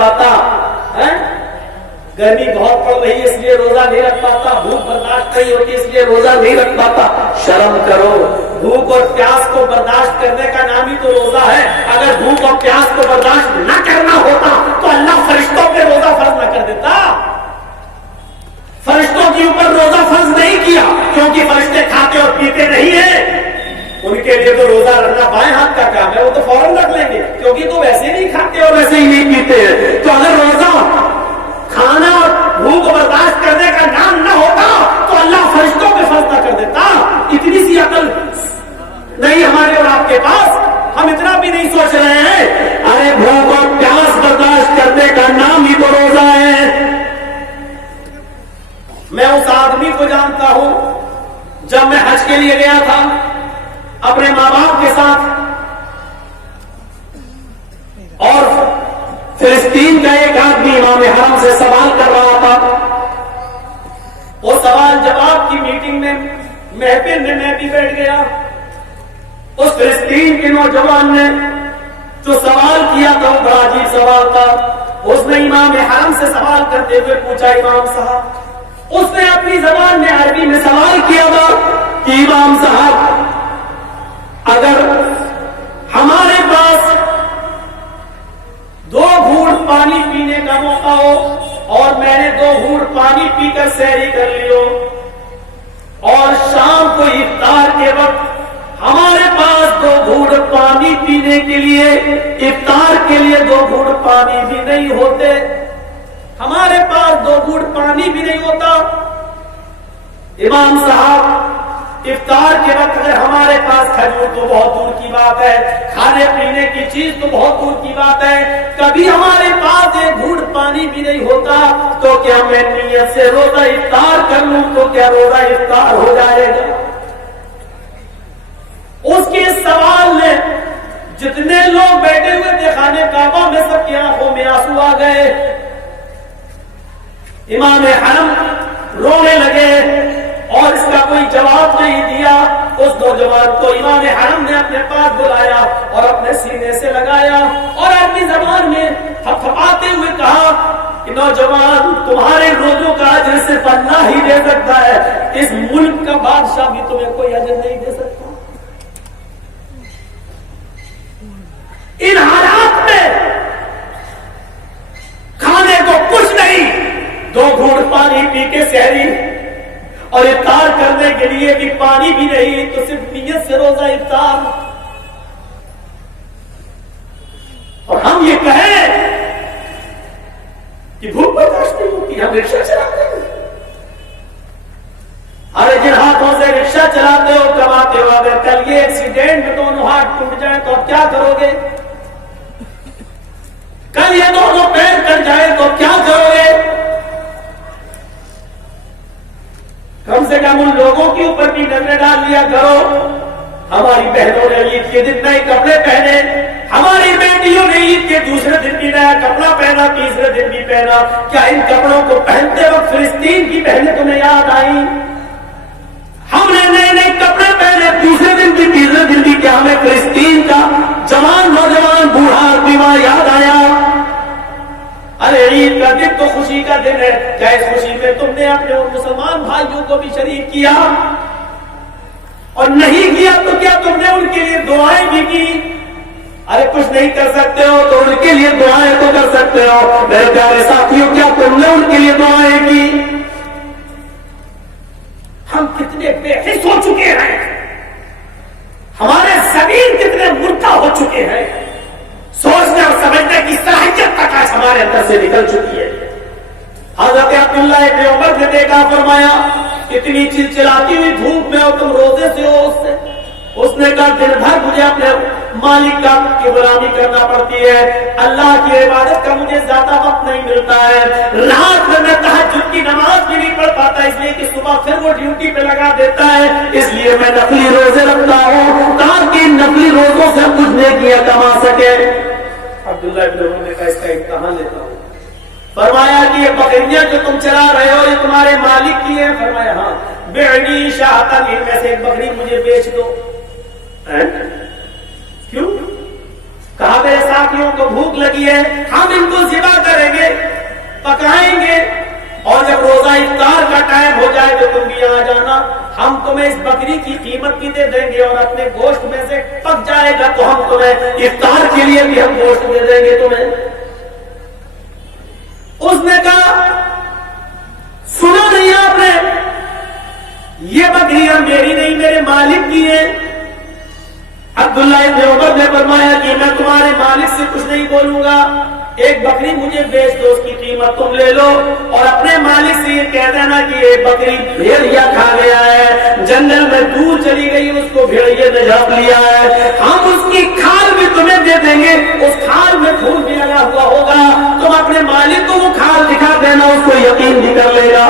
پاتا ہے, گرمی بہت پڑ رہی ہے اس لیے روزہ نہیں رکھ پاتا, بھوک برداشت نہیں ہوتی اس لیے روزہ نہیں رکھ پاتا. شرم کرو, بھوک اور پیاس کو برداشت کرنے کا نام ہی تو روزہ ہے. اگر بھوک اور پیاس کو برداشت نہ کرنا ہوتا تو اللہ فرشتوں پہ روزہ فرض نہ کر دیتا. فرشتوں کے اوپر روزہ فرض نہیں کیا کیونکہ فرشتے کھاتے اور پیتے نہیں ہیں. ان کے لیے تو روزہ رکھنا بائیں ہاتھ کا کام ہے, وہ تو فوراً رکھ لیں گے کیونکہ تو ویسے نہیں کھاتے اور ویسے ہی نہیں پیتے ہیں. تو اگر روزہ کھانا اور بھوک برداشت کرنے کا نام نہ ہوتا تو اللہ فرشتوں پہ فرض نہ کر دیتا. اتنی سی عقل نہیں ہمارے اور آپ کے پاس, ہم اتنا بھی نہیں سوچ رہے ہیں. ارے بھوک اور پیاس برداشت کرنے کا نام ہی تو روزہ ہے. میں اس آدمی کو جانتا ہوں, جب میں حج کے لیے گیا تھا اپنے ماں باپ کے ساتھ, اور فلسطین کا ایک آدمی امام حرم سے سوال کر رہا تھا. وہ سوال جواب کی میٹنگ میں محفل میں میں بھی بیٹھ گیا. اس فلسطین کے نوجوان نے جو سوال کیا تھا وہ بڑا عجیب سوال تھا. اس نے امام حرم سے سوال کرتے ہوئے پوچھا, امام صاحب, اس نے اپنی زبان میں عربی میں سوال کیا تھا کہ امام صاحب اگر ہمارے پاس 2 گھونٹ پانی پینے کا موقع ہو اور میں نے 2 گھونٹ پانی پی کر سحری کر لیو, اور شام کو افطار کے وقت ہمارے پاس 2 گھونٹ پانی پینے کے لیے, افطار کے لیے 2 گھونٹ پانی بھی نہیں ہوتے, ہمارے پاس 2 گھونٹ پانی بھی نہیں ہوتا. امام صاحب افطار کے وقت اگر ہمارے پاس کھجور تو بہت دور کی بات ہے, کھانے پینے کی چیز تو بہت دور کی بات ہے, کبھی ہمارے پاس 1 گھونٹ پانی بھی نہیں ہوتا تو کیا میں نیت سے روزہ افطار کر لوں تو کیا روزہ افطار ہو جائے گا؟ اس کے سوال نے جتنے لوگ بیٹھے ہوئے تھے خانے کعبہ میں, سب کی آنکھوں میں آنسو آ گئے. امام حرم رونے لگے اور اس کا کوئی جواب نہیں دیا. اس نوجوان کو امام حرم نے اپنے پاس بلایا اور اپنے سینے سے لگایا اور اپنی زبان میں تھپتھپاتے ہوئے کہا کہ نوجوان, تمہارے روزوں کا اجر صرف اللہ ہی دے سکتا ہے, اس ملک کا بادشاہ بھی تمہیں کوئی اجر نہیں دے سکتا. ان حالات میں کھانے کو کچھ نہیں, 2 گھونٹ پانی پی کے سحری اور افطار کرنے کے لیے بھی پانی بھی نہیں, تو صرف نیت سے روزہ افطار. اور ہم یہ کہیں کہ بھوک برداشت نہیں ہوتی, ہم رکشہ چلاتے ہیں. ارے جن ہاتھوں سے رکشہ چلاتے ہو کماتے ہو, اگر کل یہ ایکسیڈنٹ میں دونوں ہاتھ ٹوٹ جائیں تو اب کیا کرو گے؟ کل یہ دونوں پیر کٹ جائے تو کیا کرو گے؟ کم سے کم ان لوگوں کے اوپر بھی نظر ڈال لیا کرو. ہماری بہنوں نے عید کے دن نئے کپڑے پہنے, ہماری بیٹیوں نے عید کے دوسرے دن بھی نیا کپڑا پہنا, تیسرے دن بھی پہنا. کیا ان کپڑوں کو پہنتے وقت فلسطین کی بہنیں تمہیں یاد آئی؟ ہم نے نئے نئے کپڑے پہنے, دوسرے دن بھی تیسرے دن بھی, کیا ہمیں فلسطین کا جوان نوجوان بوڑھا بیمار یاد آیا؟ ارے عید کا دن تو خوشی کا دن ہے, کیا اس خوشی میں تم نے اپنے اور مسلمان بھائیوں کو بھی شریک کیا؟ اور نہیں کیا تو کیا تم نے ان کے لیے دعائیں بھی کی؟ ارے کچھ نہیں کر سکتے ہو تو ان کے لیے دعائیں تو کر سکتے ہو. میرے پیارے ساتھیوں, کیا تم نے ان کے لیے دعائیں کی؟ ہم کتنے بے حس ہو چکے ہیں, ہمارے ضمیر کتنے مردہ ہو چکے ہیں, سوچنے اور سمجھنے کی صلاحیت تک آج ہمارے اندر سے نکل چکی ہے. حضرت عبداللہ ابن عمر نے دیکھا, فرمایا اتنی چلچلاتی ہوئی دھوپ میں اور تم روزے سے ہو. اس نے کہا دن بھر مجھے اپنے مالک کی غلامی کرنا پڑتی ہے, اللہ کی عبادت کا مجھے زیادہ وقت نہیں ملتا ہے. رات میں میں تہجد کی نماز بھی نہیں پڑھ پاتا, اس لیے کہ صبح پھر وہ ڈیوٹی پہ لگا دیتا ہے, اس لیے میں نفلی روزے رکھتا ہوں تاکہ نفلی روزوں سے کچھ نیکیاں کما سکے. عبداللہ ابن عمر نے کہا اس کا امتحان لیتا ہوں. فرمایا کہ یہ بکریاں جو تم چلا رہے ہو یہ تمہارے مالک کی ہیں؟ فرمایا ہاں. بعنی شاطن, ان میں سے ایک بکری مجھے بیچ دو. کیوں؟ کہا میرے ساتھیوں کو بھوک لگی ہے, ہم ان کو ذبح کریں پکائیں گے اور جب روزہ افطار کا ٹائم ہو جائے تو تم بھی آ جانا, ہم تمہیں اس بکری کی قیمت بھی دے دیں گے اور اپنے گوشت میں سے پک جائے گا تو ہم تمہیں افطار کے لیے بھی ہم گوشت دے دیں گے تمہیں. اس نے کہا سنا نہیں آپ نے, یہ بکریاں میری نہیں میرے مالک کی ہیں. عبداللہ ابن عمر نے فرمایا کہ میں تمہارے مالک سے کچھ نہیں بولوں گا, ایک بکری مجھے بیچ دو, اس کی قیمت تم لے لو اور اپنے مالک سے یہ کہہ دینا کہ یہ بکری بھیڑیا کھا گیا ہے, جنگل میں دور چلی گئی, اس کو بھیڑیے نے جھاپ لیا ہے, ہم اس کی کھال بھی تمہیں دے دیں گے, اس کھال میں پھول بھی لگا ہوا ہوگا, تم اپنے مالک کو وہ کھال دکھا دینا, اس کو یقین بھی کر لے گا.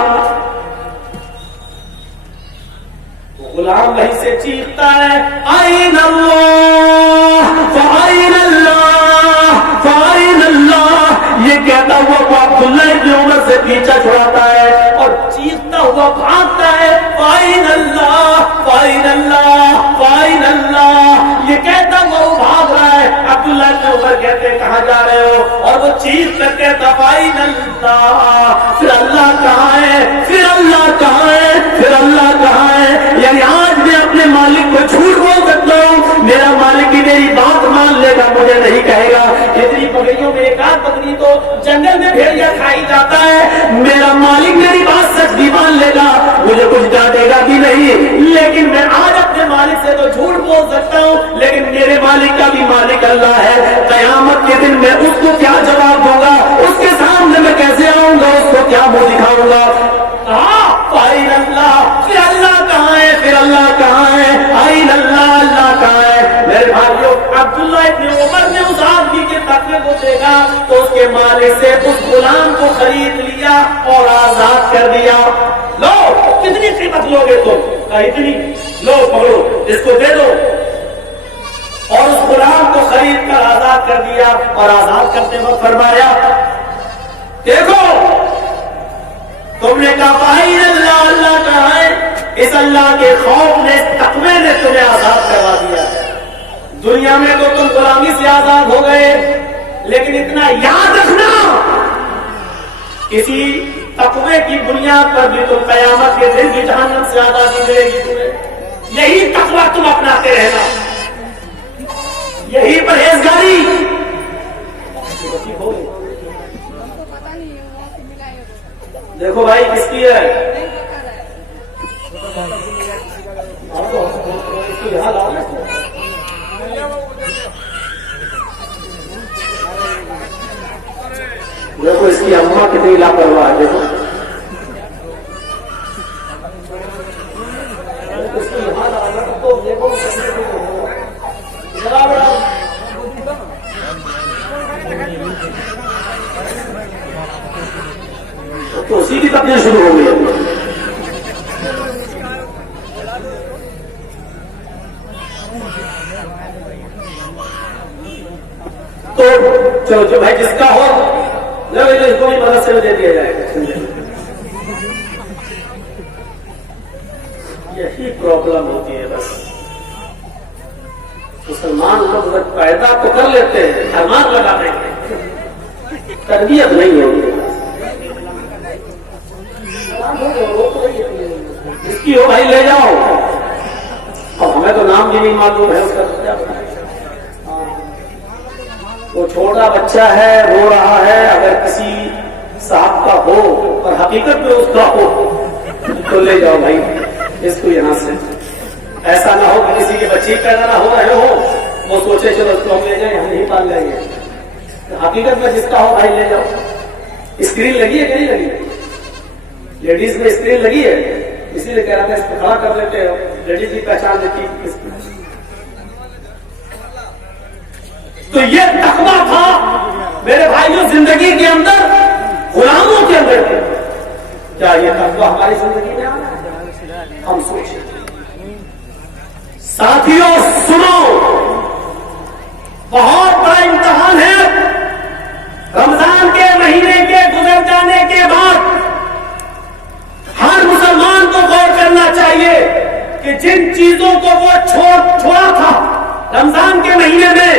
غلام وہیں سے چیختا ہے آئین اللہ فآئین اللہ فآئین اللہ, یہ کہتا ہوا عبداللہ ابن عمر سے پیچھا چھڑاتا ہے اور چیختا ہوا بھاگتا ہے فآئین اللہ فآئین اللہ فآئین اللہ, یہ کہتا ہوا وہ بھاگ رہا ہے. عبداللہ ابن عمر کہتے ہیں کہاں جا رہے ہو, اور وہ چیخ کر کہتا فآئین اللہ, پھر اللہ کہاں ہے, پھر اللہ کہاں ہے, پھر اللہ کہاں ہے. یعنی آج میں اپنے مالک کو جھوٹ بول سکتا ہوں, میرا مالک بھی میری بات مان لے گا, مجھے نہیں کہے گا اتنی بکریوں میں ایک آدھ بکری تو جنگل میں بھیڑیا کھائی جاتا ہے, میرا مالک میری بات سچ بھی مان لے گا, مجھے کچھ ڈانٹے گا بھی نہیں. لیکن میں آج اپنے مالک سے تو جھوٹ بول سکتا ہوں, لیکن میرے مالک کا بھی مالک اللہ ہے. قیامت کے دن میں اس کو کیا جواب دوں گا, اس کے سامنے میں کیسے آؤں گا, اس کو کیا منہ دکھاؤں گا. آئین اللہ, پھر اللہ کہاں ہے, پھر اللہ کہاں ہے, آئین اللہ, اللہ کہاں ہے. میرے بھائیوں, عبداللہ ابن عمر نے اس آدمی کے تقوی کو دیکھا تو اس کے مالک سے اس غلام کو خرید لیا اور آزاد کر دیا. لو کتنی قیمت لوگے تم, اتنی, لو پکڑو اس کو دے دو, اور اس غلام کو خرید کر آزاد کر دیا. اور آزاد کرتے وقت فرمایا دیکھو تم نے کہا بھائی اللہ, اللہ کہاں ہے, اس اللہ کے خوف نے, اس تقوی نے تمہیں آزاد کروا دیا ہے. دنیا میں تو تم غلامی سے آزاد ہو گئے, لیکن اتنا یاد رکھنا کسی تقوی کی بنیاد پر بھی تم قیامت کے دن کی جہنم سے آزادی ملے گی تمہیں. یہی تقوی تم اپناتے رہنا, یہی پرہیزگاری. دیکھو بھائی کس کی ہے, دیکھو اس کی اماں کتنی لاپرواہ ہے. دیکھو تو اسی کی تبدیل شروع ہو گئی ہے. تو چلو جو بھائی جس کا ہو اس کو بھی مدرسے میں دے دیا جائے گا. یہی پرابلم ہوتی ہے. بس مسلمان لوگ پیدا تو کر لیتے ہیں, فرمان لگا دیں گے, تربیت نہیں ہوگی. جس کی ہو بھائی لے جاؤ, اور ہمیں تو نام بھی نہیں معلوم ہے اس کا. وہ چھوٹا بچہ ہے, رو رہا ہے, اگر کسی صاحب کا ہو اور حقیقت میں اس کا ہو تو لے جاؤ بھائی اس کو یہاں سے. ایسا نہ ہو کہ کسی کے بچے پیدا نہ ہو رہے ہو, وہ سوچے چلو اس کو ہم لے جائیں, ہم نہیں پال لیں گے. حقیقت میں جس کا ہو بھائی لے جاؤ. اسکرین لگی ہے کہ نہیں لگی, لیڈیز میں اسکرین لگی ہے, اسی لیے کہہ رہا تھا اس کو کھڑا کر لیتے ہو, لیڈیز کی پہچان دیتی. تو یہ تقویٰ تھا میرے بھائیوں زندگی کے اندر, غلاموں کے اندر. کیا یہ تقویٰ ہماری زندگی میں آنا ہے؟ ہم سوچیں. ساتھیوں سنو, بہت بڑا امتحان ہے. رمضان کے مہینے کے گزر جانے کے بعد ہر مسلمان کو غور کرنا چاہیے کہ جن چیزوں کو وہ چھوڑا تھا رمضان کے مہینے میں,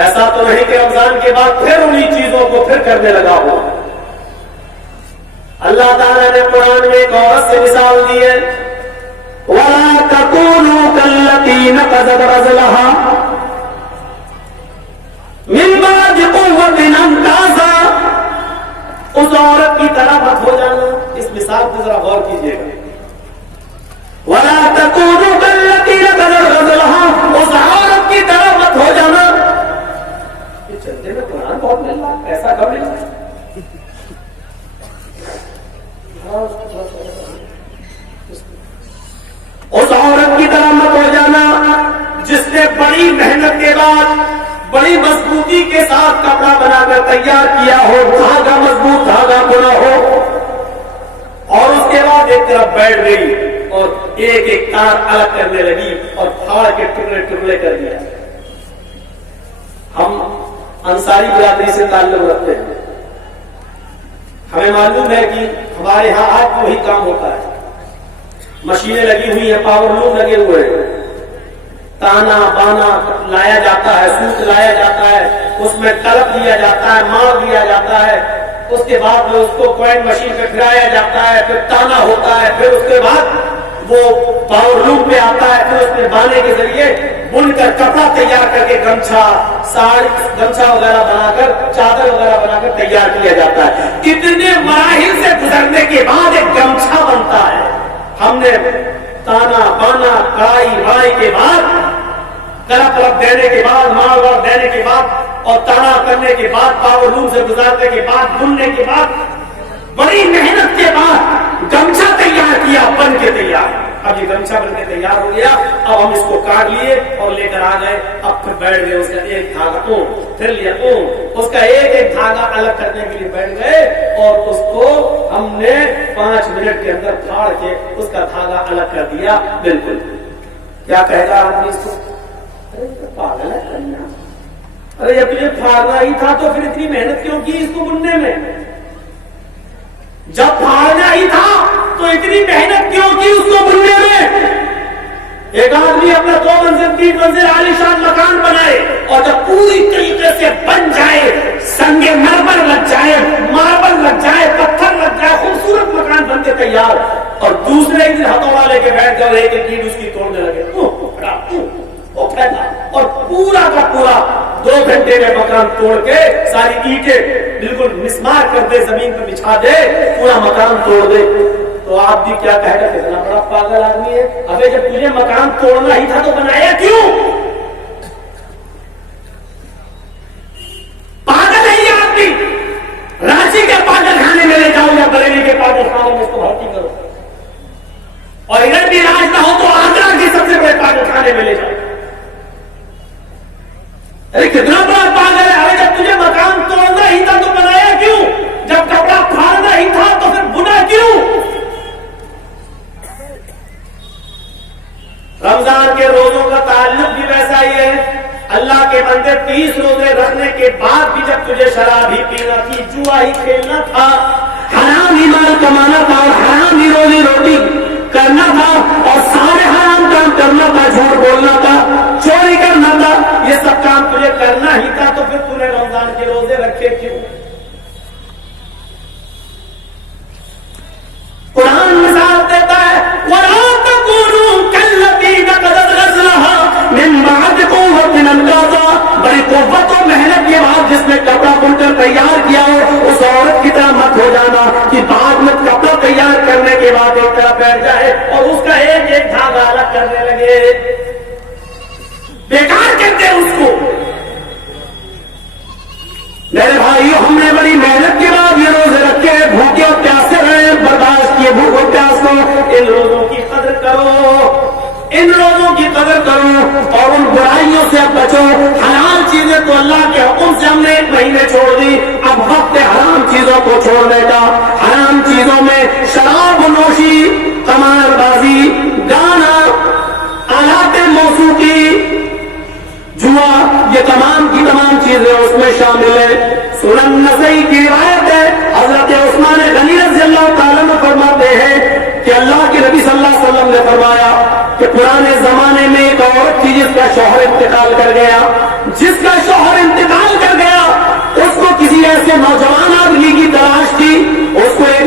ایسا تو نہیں کہ رمضان کے بعد پھر انہی چیزوں کو پھر کرنے لگا ہو. اللہ تعالیٰ نے قرآن میں ایک عورت سے مثال دی ہے، وَلَا تَكُونُوا كَالَّتِي نَقَضَتْ غَزْلَهَا مِن بَعْدِ قُوَّةٍ أَنْكَاثًا، اس عورت کی طرح مت ہو جانا. اس مثال کو ذرا غور کیجیے گا. وَلَا تَكُونُوا كَالَّتِي نَقَضَتْ غَزْلَهَا، اس عورت کی طرح مت ہو جانا. یہ چلتے میں قرآن بہت مل رہا ہے، ایسا کب مل رہا ہے؟ اس عورت کی طرح مت ہو جانا جس نے بڑی محنت کے بعد بڑی مضبوطی کے ساتھ کپڑا بنا کر تیار کیا ہو، دھاگا مضبوط دھاگا بنا ہو، اور اس کے بعد ایک طرف بیٹھ گئی اور ایک ایک تار الگ کرنے لگی اور پھاڑ کے ٹکڑے ٹکڑے کر دیا. ہم انصاری برادری سے تعلق رکھتے ہیں، ہمیں معلوم ہے کہ ہمارے ہاں آج وہی کام ہوتا ہے. مشینیں لگی ہوئی ہیں، پاور لوم لگے ہوئے ہیں، تانا بانا لایا جاتا ہے، سوت لایا جاتا ہے، اس میں تلپ لیا جاتا ہے، مار دیا جاتا ہے، اس کے بعد اس کو کوئن مشین پہ پھرایا جاتا ہے، پھر تانا ہوتا ہے، پھر اس کے بعد وہ پاور لوم پہ آتا ہے، پھر اس میں بانے کے ذریعے بن کر کپڑا تیار کر کے گمچھا ساڑی گمچھا وغیرہ بنا کر چادر وغیرہ بنا کر تیار کیا جاتا ہے. کتنے مراحل سے گزرنے کے بعد ایک گمچھا بنتا ہے. ہم نے تانا بانا کڑائی رائی کے بعد کلپ دینے کے بعد مار وار دینے کے بعد اور تانا کرنے کے بعد پاور لوم سے گزارنے کے بعد بننے کے بعد بڑی محنت کے بعد گمچھا تیار کیا، بن کے تیار. اب یہ گمچھا بن کے تیار ہو گیا، اب ہم اس کو کاٹ لیے اور لے کر آ گئے. اب پھر بیٹھ گئے، اس کا ایک دھاگا پھر لیا اس کا ایک ایک دھاگا الگ کرنے کے لیے بیٹھ گئے اور اس کو ہم نے 5 منٹ کے اندر پھاڑ کے اس کا دھاگا الگ کر دیا. بالکل کیا کہے گا آدمی اس کو؟ پاگل ہے کرنا. ارے جب تجھے پھاڑنا ہی تھا تو پھر اتنی محنت کیوں کی اس کو بننے میں؟ جب پھاڑنا ہی تھا تو اتنی محنت کیوں کی اس کو بننے میں؟ ایک آدمی اپنا 2 منزل 3 منزل عالیشان مکان بنائے اور جب پوری طریقے سے بن جائے، سنگے مرمر لگ جائے، ماربل لگ جائے، پتھر لگ جائے، خوبصورت مکان بن کے تیار، اور دوسرے دن ہتھوڑا لے کے بیٹھ جاؤ، ایک ایک اینٹ اس کی توڑنے لگے، اور پورا کا پورا 2 گھنٹے میں مکان توڑ کے ساری اینٹیں بالکل مسمار کر دے، زمین پہ بچھا دے، پورا مکان توڑ دے. تو آپ بھی کیا کہہ رہے؟ اتنا بڑا پاگل آدمی ہے. ابے جب تجھے مکان توڑنا ہی تھا تو بنایا کیوں؟ پاگل ہے یہ آدمی. رانچی کے پاگل خانے میں لے جاؤ یا بریلی کے پاگل خانے میں اس کو بھرتی کرو، اور ادھر بھی علاج نہ ہو تو آگرہ کے سب سے بڑے پاگل خانے میں لے جاؤ. ارے کتنا بڑا پاگل ہے. ارے جب تجھے مکان توڑنا ہی تھا تو بنایا کیوں؟ جب کپڑا پھاڑنا ہی تھا تو پھر بنا کیوں؟ رمضان کے روزوں کا تعلق بھی ویسا ہی ہے. اللہ کے بندے 30 روزے رکھنے کے بعد بھی جب تجھے شراب ہی پینا تھی، جوا ہی کھیلنا تھا، حرام ہی مال کمانا تھا اور حرام ہی روزی روٹی کرنا تھا اور سارے حرام کام کرنا تھا، جھوٹ بولنا تھا، چوری کرنا تھا، یہ سب کام تجھے کرنا ہی تھا، تو پھر تم نے رمضان کے روزے رکھے کیوں؟ قرآن مثال دیتا ہے، وَلَا تَكُونُوا كَالَّتِي نَقَضَتْ غَزْلَهَا مِن بَعْدِ قُوَّةٍ أَنْكَاثًا، بڑی قوت و محنت کے بعد جس نے کپڑا بن کر تیار کیا ہو، اس عورت کی طرح مت ہو جانا کہ بعد میں کپڑا تیار کرنے کے بعد ایک طرف بیٹھ جائے اور اس کا ایک ایک دھاگا الگ کرنے لگے. بیکار کرتے اس کو. میرے بھائیو، ہم نے بڑی محنت کے بعد یہ روزے رکھے، بھوکے اور پیاسے رہے، برداشت کیے بھوک اور پیاس کو. ان روزوں کی قدر کرو، ان روزوں کی قدر کرو اور ان برائیوں سے اب بچو. حلال چیزیں تو اللہ کے حکم سے ہم نے 1 مہینے چھوڑ دی، اب وقت ہے حرام چیزوں کو چھوڑنے کا. حرام چیزوں میں شراب نوشی، قمار بازی، گانا، آلات موسیقی، جوا، یہ تمام کی تمام چیزیں اس میں شامل ہیں. سنن نسائی کی روایت ہے، حضرت عثمان غنی رضی اللہ تعالیٰ عنہ فرماتے ہیں کہ اللہ کے نبی صلی اللہ علیہ وسلم نے فرمایا کہ پرانے زمانے میں ایک عورت تھی جس کا شوہر انتقال کر گیا. جس کا شوہر انتقال کر گیا اس کو کسی ایسے نوجوان آدمی کی تلاش تھی. اس کو ایک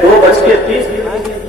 2:30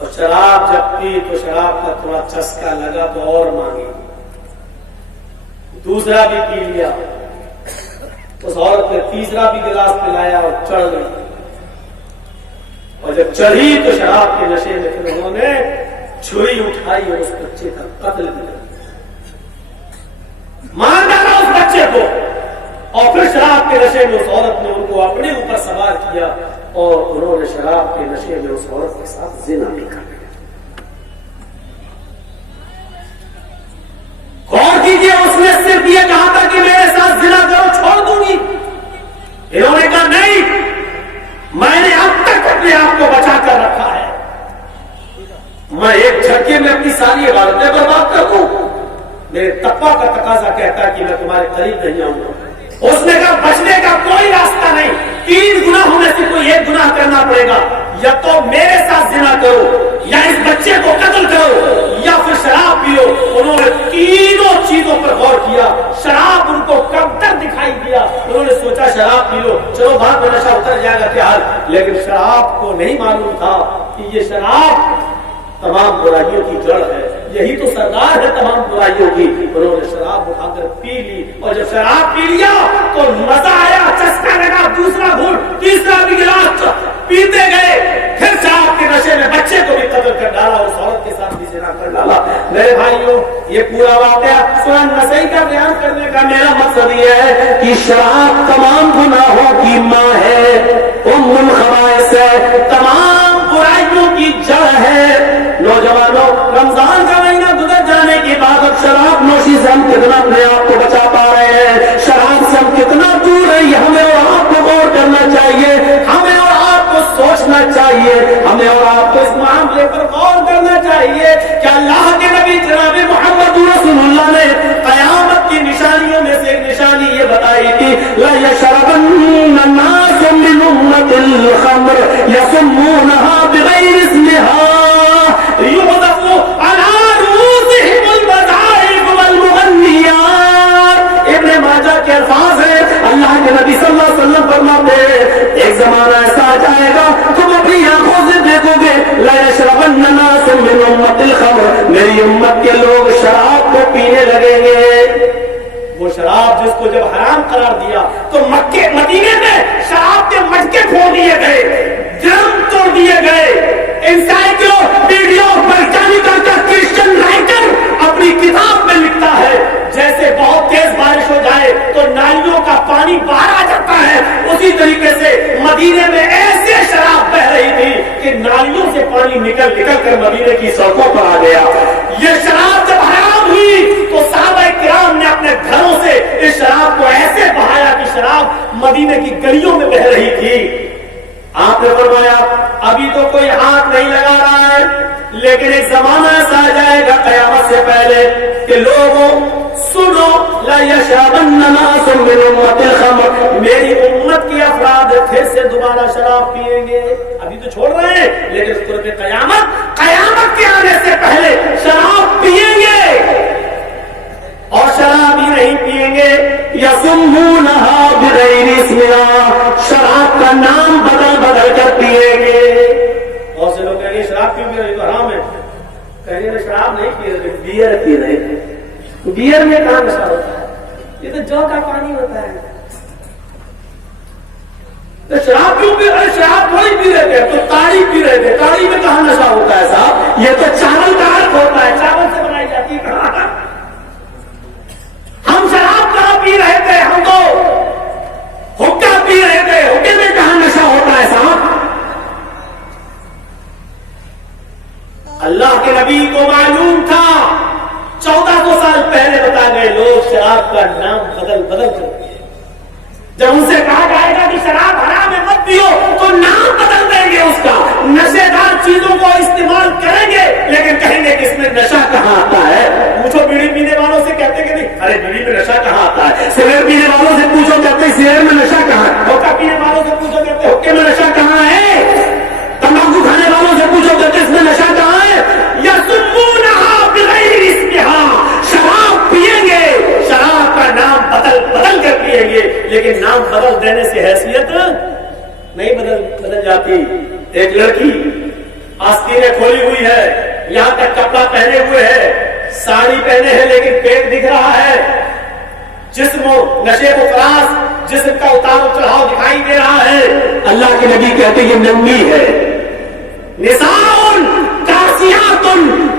اور شراب جب پی تو شراب کا تھوڑا چسکا لگا تو اور مانگی، دوسرا بھی پی لیا، اس عورت نے تیسرا بھی گلاس پلایا اور چڑھ گئی، اور جب چڑھی تو شراب کے نشے میں پھر انہوں نے چھری اٹھائی اور اس بچے کا قتل بھی کر دیا، مار ڈالا اس بچے کو، اور پھر شراب کے نشے میں اس عورت نے ان کو اپنے اوپر سوار کیا اور انہوں نے شراب کے نشے میں اس عورت کے ساتھ زنا بھی کر لیا۔ غور کیجیے، اس نے صرف یہ کہا تھا کہ میرے ساتھ زنا کرو چھوڑ دوں گی، انہوں نے کہا نہیں، میں نے اب تک اپنے آپ کو بچا کر رکھا ہے، میں ایک جھٹکے میں اپنی ساری عبادتیں برباد کر دوں؟ میرے تقویٰ کا تقاضا کہتا ہے کہ میں تمہارے قریب نہیں آؤں گا۔ اس نے کہا بچنے کا کوئی راستہ نہیں، 3 گناہوں میں سے کوئی ایک گناہ کرنا پڑے گا، یا تو میرے ساتھ زنا کرو، یا اس بچے کو قتل کرو، یا پھر شراب پیو۔ انہوں نے تینوں چیزوں پر غور کیا، شراب ان کو کم تر دکھائی دیا، انہوں نے سوچا شراب پی لو، چلو بعد میں نشہ اتر جائے گا کیا حال، لیکن شراب کو نہیں معلوم تھا کہ یہ شراب تمام برائیوں کی جڑ ہے، یہی تو سردار ہے تمام برائیوں کی۔ انہوں نے شراب اٹھا کر پی لی، اور جب شراب پی لیا تو مزہ آیا، چسکا لگا، دوسرا گھونٹ، تیسرا بھی گلاس پیتے گئے، پھر شراب کے نشے میں بچے کو بھی قتل کر ڈالا اور اس عورت کے ساتھ بھی زنا کر ڈالا۔ میرے بھائیوں، یہ پورا واقعہ سنن نسائی کا بیان کرنے کا میرا مقصد یہ ہے کہ شراب تمام گناہوں کی ماں ہے، ام الخبائث ہے، تمام برائیوں کی جڑ ہے۔ نوجوانوں، رمضان کا مہینہ گزر جانے کے بعد اب شراب نوشی سے ہم کتنا اپنے آپ کو بچا پا رہے ہیں، شراب سے ہم کتنا دور ہیں، یہ ہمیں اور آپ کو غور کرنا چاہیے، ہمیں اور آپ کو سوچنا چاہیے، ہمیں اور آپ کو اس معاملے پر غور کرنا چاہیے کہ اللہ کے نبی جناب محمد رسول اللہ نے قیامت کی نشانیوں میں سے ایک نشانی یہ بتائی تھی، لا یشربن الناس من امة الخمر یسمونها بغیر اسمها يوضع على رؤوسهم المذاهب والمغنيات۔ ابن ماجہ کے الفاظ ہیں، اللہ کے نبی صلی اللہ علیہ وسلم فرماتے ہیں ایک زمانہ ایسا آ جائے گا تم اپنی آنکھوں سے دیکھو گے، لا یشربن الناس من امة الخمر، میری امت کے لوگ شراب کو پینے لگیں گے۔ وہ شراب جس کو جب حرام قرار دیا تو مکے مدینے میں شراب کے مٹکے پھوڑ دیے گئے، ڈرم توڑ دیے گئے۔ انسائکلوپیڈیا برٹانیکا کا کرسچن رائٹر اپنی کتاب میں لکھتا ہے جیسے بہت تیز بارش ہو جائے تو نالیوں کا پانی باہر آ جاتا ہے، اسی طریقے سے مدینے میں ایسے شراب بہ رہی تھی کہ نالیوں سے پانی نکل نکل کر مدینے کی سڑکوں پر آ گیا۔ یہ شراب جب حرام ہوئی تو صحابہ کرام نے اپنے گھروں سے اس شراب کو ایسے بہایا کہ شراب مدینے کی گلیوں میں بہ رہی تھی۔ آپ نے فرمایا ابھی تو کوئی ہاتھ نہیں لگا رہا ہے، لیکن ایک زمانہ ایسا آ جائے گا قیامت سے پہلے کہ لوگوں سنو، لا یشربن ناس من امة الخمر، میری امت کے افراد پھر سے دوبارہ شراب پیئیں گے۔ ابھی تو چھوڑ رہے ہیں لیکن قرب قیامت کے آنے سے پہلے شراب پیئیں گے، اور شراب ہی نہیں پیئیں گے، یسمونها بغیر اسمها، شراب کا نام بدل بدل کر پیئیں گے۔ بہت سے لوگ کہیں گے شراب کیوں پی رہے تو حرام ہے، کہیں گے شراب نہیں پی رہے، بیئر پی رہے ہیں۔ بیئر میں کہاں نشہ ہوتا ہے؟ یہ تو جو کا پانی ہوتا ہے۔ تو شراب کیوں پی رہے؟ شراب تھوڑی پی رہے تھے، تو تاڑی پی رہے تھے، تاڑی میں کہاں نشہ ہوتا ہے صاحب؟ یہ تو چاول کا حرف ہوتا ہے، چاول سے بنائی جاتی ہے۔ ہم شراب کہاں پی رہے تھے؟ ہم تو حکا پی رہے تھے، حکے میں کہاں نشہ ہوتا ہے صاحب؟ اللہ کے نبی کو معلوم تھا، 1400 سال پہلے بتا گئے لوگ شراب کا نام بدل بدل کر دیے۔ جب ان سے کہا جائے گا کہ شراب حرام ہے مت پیو تو نام بدل دیں گے اس کا، نشے دار چیزوں کو استعمال کریں گے، لیکن کہیں گے کہ اس میں نشہ کہاں آتا ہے؟ پوچھو بیڑی پینے والوں سے، کہتے کہ نہیں ارے بیڑی میں نشہ کہاں آتا ہے؟ سگریٹ پینے والوں سے پوچھو، کہتے ہیں سگریٹ میں نشہ کہاں ہے؟ حقہ پینے والوں سے پوچھو، کہتے ہیں حقے میں نشہ کہاں ہے؟ تمباکو کھانے والوں سے پوچھو، کہتے ہیں اس میں نشہ کہاں ہے؟ یسمونها بغیر اسمها، شراب پیئیں گے، شراب کا نام بدل بدل کر پیئیں گے، لیکن نام بدل دینے سے حیثیت نہیں بدل جاتی۔ ایک لڑکی آستینیں کھولی ہوئی یہاں تک کپڑا پہنے ہوئے ہے، ساڑی پہنے ہیں لیکن پیٹ دکھ رہا ہے، جسم نشے و فراز، جسم کا اتار و چڑھاؤ دکھائی دے رہا ہے. اللہ کے نبی کہتے یہ ننگی ہے. نساء کاسیات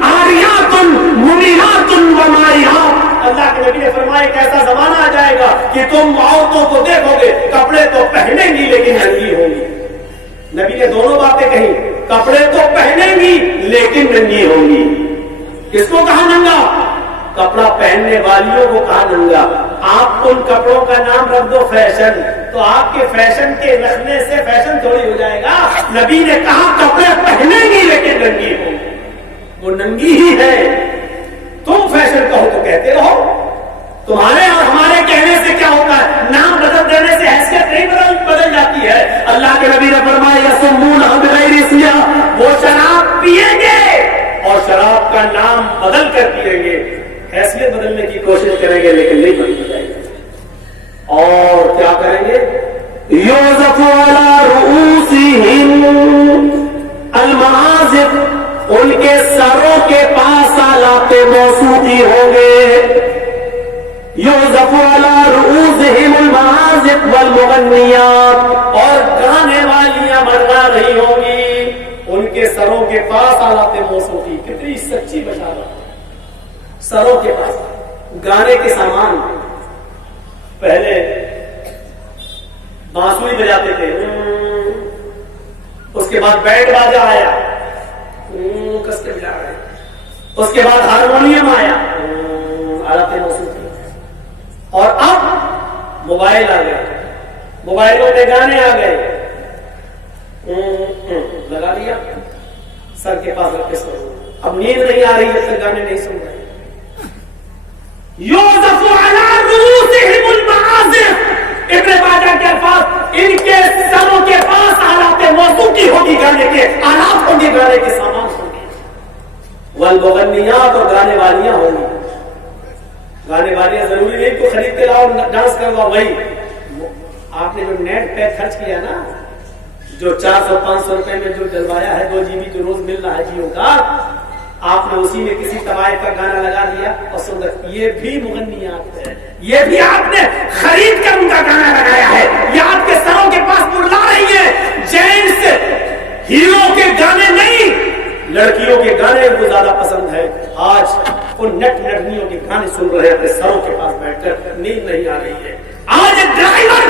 عاریات ممیرات ومائرات. اللہ کے نبی نے فرمایا ایک ایسا زمانہ آ جائے گا کہ تم عورتوں کو دیکھو گے کپڑے تو پہنیں گی لیکن ننگی ہوں گی. نبی نے دونوں باتیں کہی، کپڑے تو پہنیں گی لیکن ننگی ہوں گی. کس کو کہا ننگا؟ کپڑا پہننے والیوں کو کہا ننگا. آپ ان کپڑوں کا نام رکھ دو فیشن، تو آپ کے فیشن کے رکھنے سے فیشن تھوڑی ہو جائے گا. نبی نے کہا کپڑے پہنیں گی لیکن ننگی ہوں گی. وہ ننگی ہی ہے. تم فیشن کہو تو کہتے رہو، تمہارے اور ہمارے کہنے سے کیا ہوتا ہے؟ نام بدل دینے سے حیثیت نہیں بدل جاتی ہے. اللہ کے نبی نے فرمایا یسمون بغیر اسمہ، وہ شراب پیئیں گے اور شراب کا نام بدل کر پیئیں گے. حیثیت بدلنے کی کوشش کریں گے لیکن نہیں بدل جائے گی. اور کیا کریں گے؟ یوزف علی رؤوسہم المعازف، ان کے سروں کے پاس آلات موسیقی ہوں گے. یوزف علی رؤوسہم المعازف والمغنیات، اور گانے والیاں مرنا نہیں ہوں گی، ان کے سروں کے پاس آلات موسیقی. کتنی سچی بشارت. سروں کے پاس گانے کے سامان. پہلے بانسری بجاتے تھے، اس کے بعد بینڈ باجا آیا، کس کے بجا رہے، اس کے بعد ہارمونیم آیا، آلات موسیقی. اور اب موبائل آ گیا، موبائلوں میں گانے آ گئے، لگا دیا سر کے پاس رکھ کے سو. اب نیند نہیں آ رہی ہے تو گانے نہیں سن رہے. یوزف علی رؤوسہم المعازف، ابن ماجہ کے پاس ان کے سروں کے پاس آلات موسیقی ہوگی، گانے کے آلات ہوں گے، گانے کے سامان ہوں گے. والمغنیات، اور گانے والیاں ہوں گی. گانے والیاں ضروری نہیں تو خرید کے لاؤ ڈانس کرواؤ. بھائی آپ نے جو نیٹ پیک خرچ کیا نا، جو 400-500 روپے میں جو ڈلوایا ہے 2 GB جو روز مل رہا ہے جیو کا، آپ نے اسی میں کسی طوائف کا گانا لگا دیا اور سن رکھ. یہ بھی مغنیات ہے، یہ بھی آپ نے خرید کر ان کا گانا لگایا ہے. یہ آپ کے سروں کے پاس بلا رہی ہے. جینٹس ہیرو کے گانے نہیں، لڑکیوں کے گانے ان کو زیادہ پسند ہے. آج وہ نٹ نٹنیوں کے گانے سن رہے ہیں اپنے سروں کے پاس بیٹھ کر، نیند نہیں آ رہی ہے. آج ایک ڈرائیور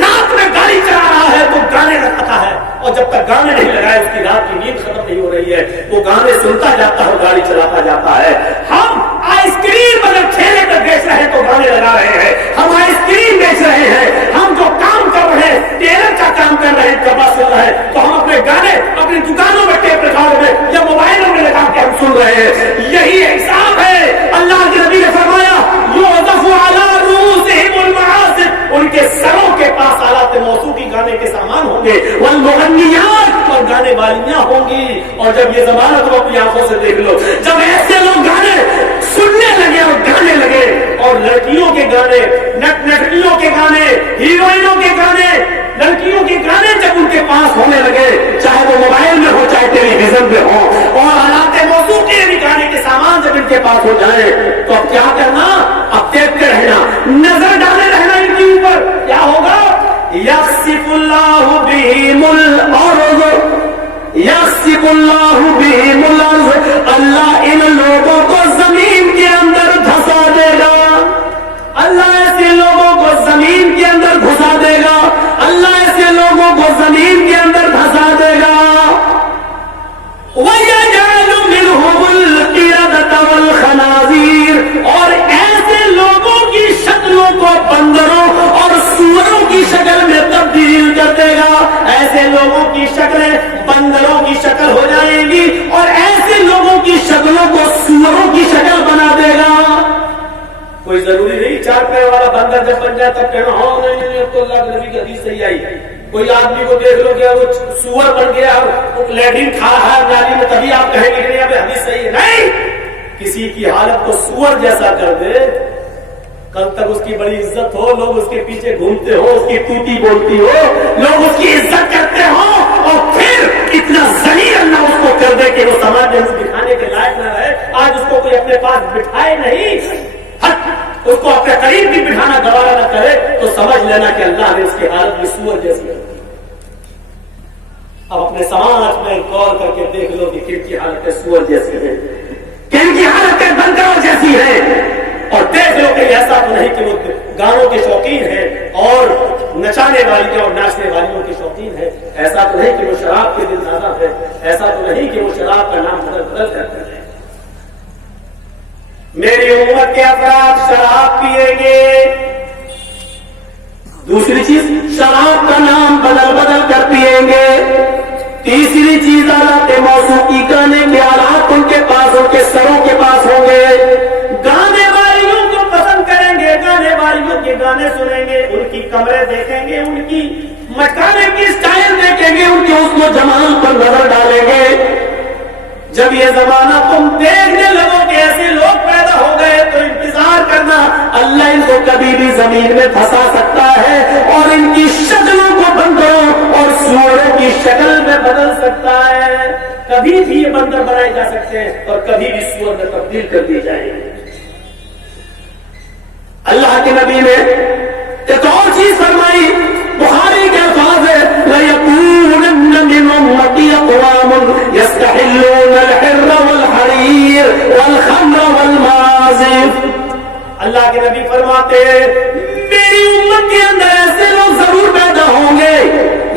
رات میں گاڑی چلا رہا ہے تو گانے لگاتا ہے، اور جب تک گانے نہیں لگائے اس کی رات کی نیند ختم نہیں ہو رہی ہے. وہ گانے سنتا جاتا ہے اور گاڑی چلاتا جاتا ہے. ہم آئس کریم اگر ٹھیلے پہ بیچ رہے ہیں تو گانے لگا رہے ہیں. ہم آئس کریم بیچ رہے ہیں، ہم جو کام کر رہے ہیں، ٹیلر کا کام کر رہے ہیں، کپڑا سل رہے ہیں، تو ہم اپنے گانے اپنی دکانوں میں ٹیپ ریکارڈ میں یا موبائلوں میں لگا کے ہم سن رہے ہیں. یہی حساب ہے. اللہ کے نبی نے فرمایا یوزف علی رؤوسہم المعازف، ان کے سروں کے پاس آلات موسیقی گانے کے سامان ہوں گے. والمغنیات، اور گانے والیاں ہوں گی. اور جب یہ زمانہ تم اپنی آنکھوں سے دیکھ لو، جب ایسے لوگ گانے سننے لگے اور گانے لگے، اور لڑکیوں کے گانے، نٹ نٹنیوں کے گانے، ہیروئنوں کے گانے، لڑکیوں کے گانے جب ان کے پاس ہونے لگے، چاہے وہ موبائل میں ہو چاہے ٹیلی ویژن میں ہو، اور آلات موسیقی بھی گانے کے سامان جب ان کے پاس ہو جائے، تو اب کیا کرنا؟ اب دیکھتے رہنا، نظر ڈالے رہنا ان کے اوپر. کیا ہوگا؟ یخسف اللہ بہم الارض، یخسف اللہ بہم الارض، اللہ ان لوگوں کو زمین کے اندر دھسا دے گا. اللہ ایسے لوگوں کو زمین کے اندر گھسا دے گا. اللہ ایسے لوگوں کو زمین کے اندر دھسا دے گا. وَيَجْعَلُ مِنْهُمُ الْقِرَدَةَ وَالْخَنَازِيرَ، اور ایسے لوگوں کی شکلوں کو بندروں اور سوروں کی شکل میں تبدیل کر دے گا. ایسے لوگوں کی شکلیں بندروں کی شکل ہو جائیں گی، اور ایسے لوگوں کی شکلوں کو سوروں کی شکل بنا دے گا. کوئی ضروری نہیں 4 پیر والا بندر جب بن جائے تب کہنا ہاں نہیں تو اللہ کے نبی کی حدیث صحیح آئی. کوئی آدمی کو دیکھ لو کہ وہ سور بن گیا اور لیٹرین کھا رہا ہے نالی میں، تبھی آپ کہیں گے کہ نہیں اب حدیث صحیح ہے. نہیں، کسی کی حالت کو سور جیسا کر دے، کل تک اس کی بڑی عزت ہو، لوگ اس کے پیچھے گھومتے ہو، اس کی ٹوٹی بولتی ہو، لوگ اس کی عزت کرتے ہو، اور پھر اتنا ذلیل اللہ اس کو کر دے کہ وہ سماج میں دکھانے کے لائق نہ رہے. آج اس کو کوئی اپنے پاس بٹھائے نہیں, اس کو اپنے قریب بھی بٹھانا گوارا نہ کرے, تو سمجھ لینا کہ اللہ نے اس کی حالت بھی سور جیسی ہے. اب اپنے سماج میں غور کر کے دیکھ لو کہ کن کی حالتیں سور جیسی ہیں, کن کی حالتیں بندروں جیسی ہیں. اور دیکھ لو کہ ایسا تو نہیں کہ وہ گانوں کے شوقین ہیں اور نچانے والی اور ناچنے والیوں کے شوقین ہیں. ایسا تو نہیں کہ وہ شراب کے دل دادا ہے. ایسا تو نہیں کہ وہ شراب کا نام بدل کرتے ہیں. میری امت کے افراد شراب پیئیں گے. دوسری چیز, شراب کا نام بدل بدل کر پیئیں گے. تیسری چیز, آلات موسیقی گانے کے آلات ان کے پاس, ان کے سروں کے پاس ہوں گے. گانے والیوں کو پسند کریں گے, گانے والیوں کے گانے سنیں گے, ان کی کمرے دیکھیں گے, ان کی مٹکانے کی اسٹائل دیکھیں گے, ان کے حسن و جمال پر نظر ڈالیں گے. جب یہ زمانہ تم دیکھنے لگو کہ ایسے لوگ پیدا ہو گئے تو انتظار کرنا, اللہ ان کو کبھی بھی زمین میں پھنسا سکتا ہے اور ان کی شکلوں کو بندروں اور سوروں کی شکل میں بدل سکتا ہے. کبھی بھی یہ بندر بنائے جا سکتے ہیں اور کبھی بھی سور میں تبدیل کر دی جائیں گے. اللہ کے نبی نے ایک اور چیز فرمائی, بخاری کے الفاظ ہے, لَيَكُونَنَّ مِنْ أُمَّتِي أَقْوَامٌ يَسْتَحِلُّونَ الْحِرَّ وَالْحَرِيرَ وَالْخَمْرَ وَالْمَعَازِفَ. اللہ کے نبی فرماتے ہیں میری امت کے اندر ایسے لوگ ضرور پیدا ہوں گے,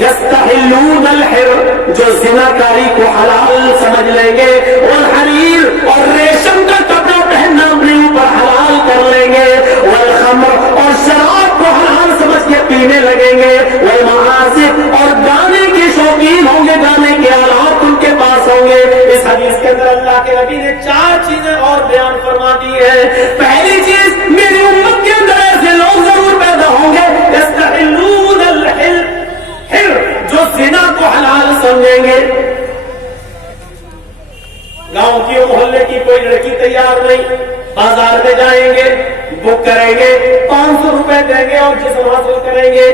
یستحلون الحر, جو زناکاری کو حلال سمجھ لیں گے, والحریر, اور ریشم کا کپڑا پہننا اپنے اوپر حلال کر لیں گے, والخمر, اور شراب کو حلال سمجھ کے پینے لگیں گے, والمعازف, اور گانے کے شوقین ہوں گے, گانے کے آلات ان کے پاس ہوں گے. اس حدیث کے اندر اللہ کے نبی نے 4 چیزیں اور بیان فرما دی ہے. پہلی چیز, میری امت کے اندر ایسے لوگ ضرور پیدا ہوں گے, یستحلون الحر, جو زنا کو حلال سمجھیں گے. گاؤں کی محلے کی کوئی لڑکی تیار نہیں, بازار میں جائیں گے, بک کریں گے, 500 روپے دیں گے اور جسم حاصل کریں گے.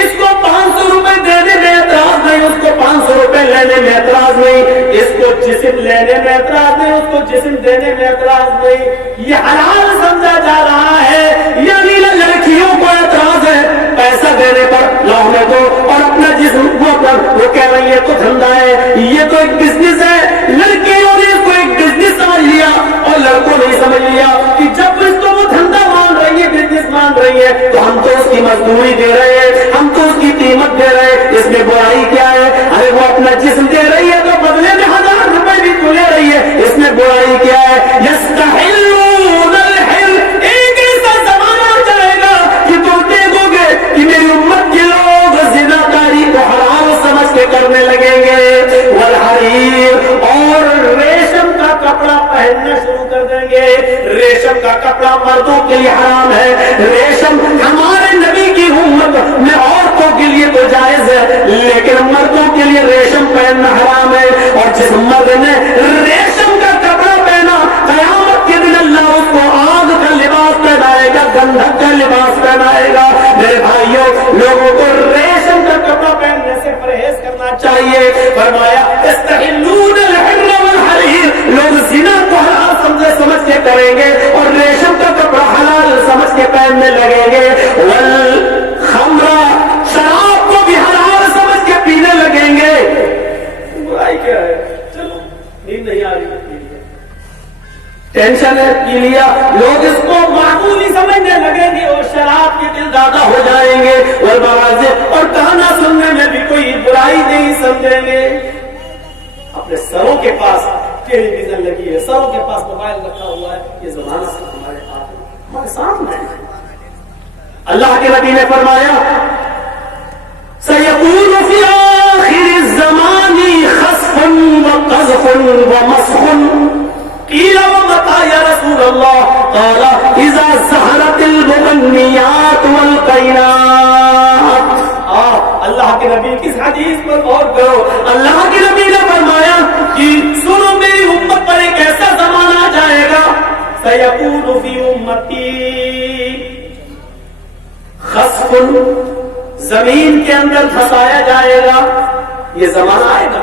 اس کو 500 روپے دینے میں اعتراض نہیں, اس کو 500 روپے لینے میں اعتراض نہیں, اس کو جسم لینے میں اعتراض نہیں, اس کو جسم دینے میں اعتراض نہیں. یہ حلال سمجھا جا رہا ہے. یعنی لڑکیوں کو اعتراض ہے پیسہ دینے پر, لاؤنے کو, اور اپنا جسم وہ کہہ رہی ہے تو دھندا ہے, یہ تو ایک بزنس ہے. لڑکیوں نے اس کو ایک بزنس سمجھ لیا اور لڑکوں نے سمجھ لیا کہ جب اس کو وہ دھندا مان رہی ہے, بزنس مان رہی ہے, تو ہم تو اس کی مزدوری دے رہے ہیں, ہم تو اس کی قیمت دے رہے ہیں. اس میں برائی کیا ہے؟ ارے وہ اپنا جسم دے رہی ہے تو بدلے میں 1000 روپے بھی تو لے رہی ہے, اس میں برائی کیا ہے؟ یستحلون الحل. ایک ایسا زمانہ چلے گا کہ تم دیکھو گے کہ میری امت کے لوگ زناکاری کو حلال سمجھ کے کرنے لگیں گے, والحریر, اور ریشم کا کپڑا پہننا شروع کر دیں گے. ریشم کا کپڑا مردوں کے لیے حرام ہے. ریشم ہمارے نبی کی امت میں عورتوں کے لیے تو جائز ہے, لیکن مردوں کے لیے ریشم پہننا حرام ہے. اور جس مرد نے ریشم کا کپڑا پہنا, قیامت کے دن اللہ اس کو آگ کا لباس پہنائے گا, گندھک کا لباس پہنائے گا. میرے بھائیوں, لوگوں کو ریشم کا کپڑا پہننے سے پرہیز کرنا چاہیے. فرمایا یستحلون الحر والحریر, لوگ زنا کو حلال سمجھ کے کریں گے اور ریشم کا کپڑا حلال سمجھ کے پہننے لگیں گے. والخمر, شراب کو بھی حلال سمجھ کے پینے لگیں گے. برائی کیا ہے؟ چلو نیند نہیں آ رہی, ٹینشن ہے, پی لیا. لوگ اس کو معمولی سمجھنے لگیں گے اور شراب کے دل دادا ہو جائیں گے. والمعازف, اور گانا سننے میں بھی کوئی برائی نہیں سمجھیں گے. اپنے سروں کے پاس ٹیلی ویژن لگی ہے, سروں کے پاس موبائل رکھا ہوا ہے, یہ زمانہ سے ہمارے ہاتھ میں, ہمارے سامنے ہے. اللہ کے نبی نے فرمایا سَيَكُونُ فِي آخِرِ الزَّمَانِ خَسْفٌ وَقَذْفٌ وَمَسْخٌ. قِيلَ وَمَتَىٰ يَا رَسُولَ اللَّهِ قَالَ إِذَا ظَهَرَتِ الْمُغَنِّيَاتُ وَالْقَيْنَاتُ. اللہ کے نبی کس حدیث پر غور کرو. اللہ کے نبی نے فرمایا کہ سنو, میری امت پر ایک ایسا زمانہ آ جائے گا, سَيَكُونُ فِي أُمَّتِي خَسْفٌ, زمین کے اندر دھسایا جائے گا. یہ زمانہ آئے گا